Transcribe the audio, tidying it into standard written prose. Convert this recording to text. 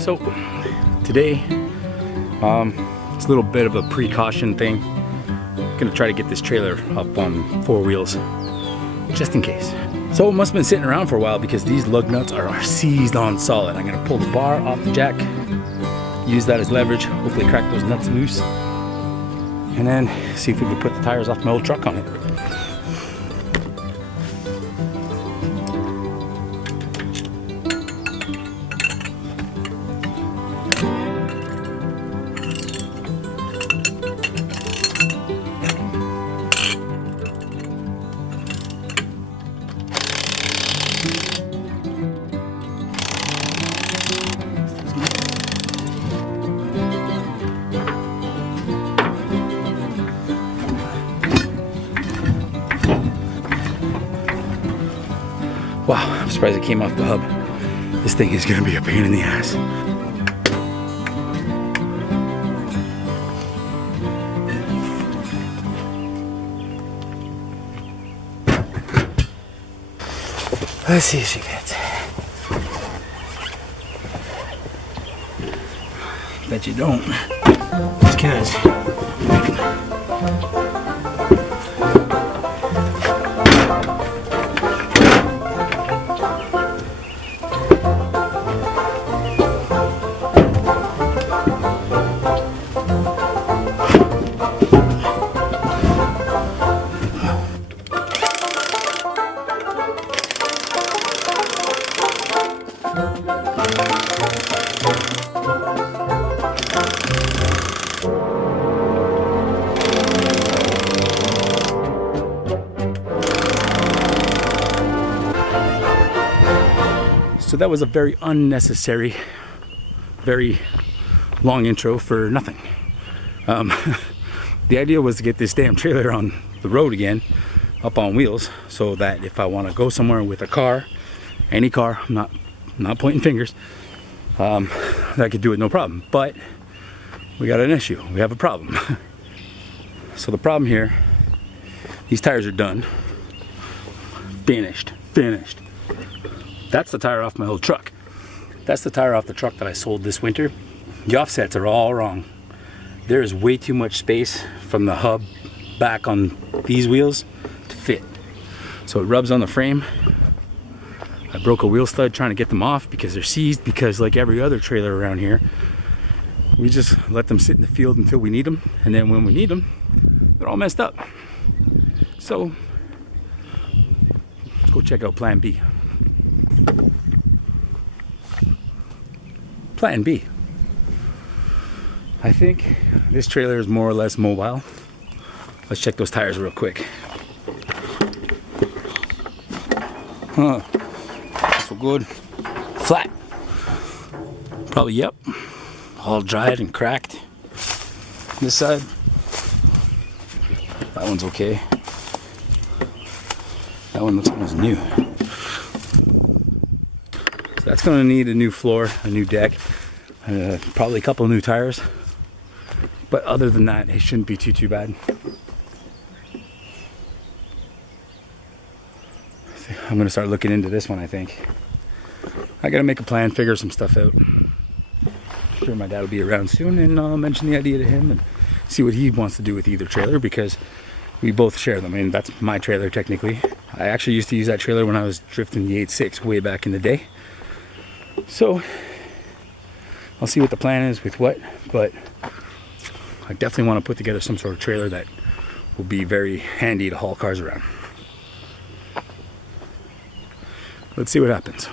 So today, it's a little bit of a precaution thing. I'm gonna try to get this trailer up on 4 wheels, just in case. So it must have been sitting around for a while because these lug nuts are seized on solid. I'm gonna pull the bar off the jack, use that as leverage, hopefully crack those nuts loose, and then see if we can put the tires off my old truck on it. Wow, I'm surprised it came off the hub. This thing is gonna be a pain in the ass. Let's see if she fits. Bet you don't. Because so that was a very unnecessary, very long intro for nothing. The idea was to get this damn trailer on the road again, up on wheels, so that if I want to go somewhere with a car, any car, I'm not pointing fingers, that I could do it no problem. But we got an issue. We have a problem. So the problem here, these tires are done. Finished. That's the tire off my old truck. That's the tire off the truck that I sold this winter. The offsets are all wrong. There is way too much space from the hub back on these wheels to fit. So it rubs on the frame. I broke a wheel stud trying to get them off because they're seized, because like every other trailer around here, we just let them sit in the field until we need them. And then when we need them, they're all messed up. So let's go check out Plan B. Plan B. I think this trailer is more or less mobile. Let's check those tires real quick. Huh. So good. Flat. Probably, yep. All dried and cracked. This side. That one's okay. That one looks almost new. So that's gonna need a new floor, a new deck, probably a couple new tires. But other than that, it shouldn't be too bad. I'm gonna start looking into this one, I think. I gotta make a plan, figure some stuff out. I'm sure my dad will be around soon, and I'll mention the idea to him and see what he wants to do with either trailer, because we both share them. I mean, that's my trailer technically. I actually used to use that trailer when I was drifting the 8.6 way back in the day. So I'll see what the plan is with what, but I definitely want to put together some sort of trailer that will be very handy to haul cars around. Let's see what happens.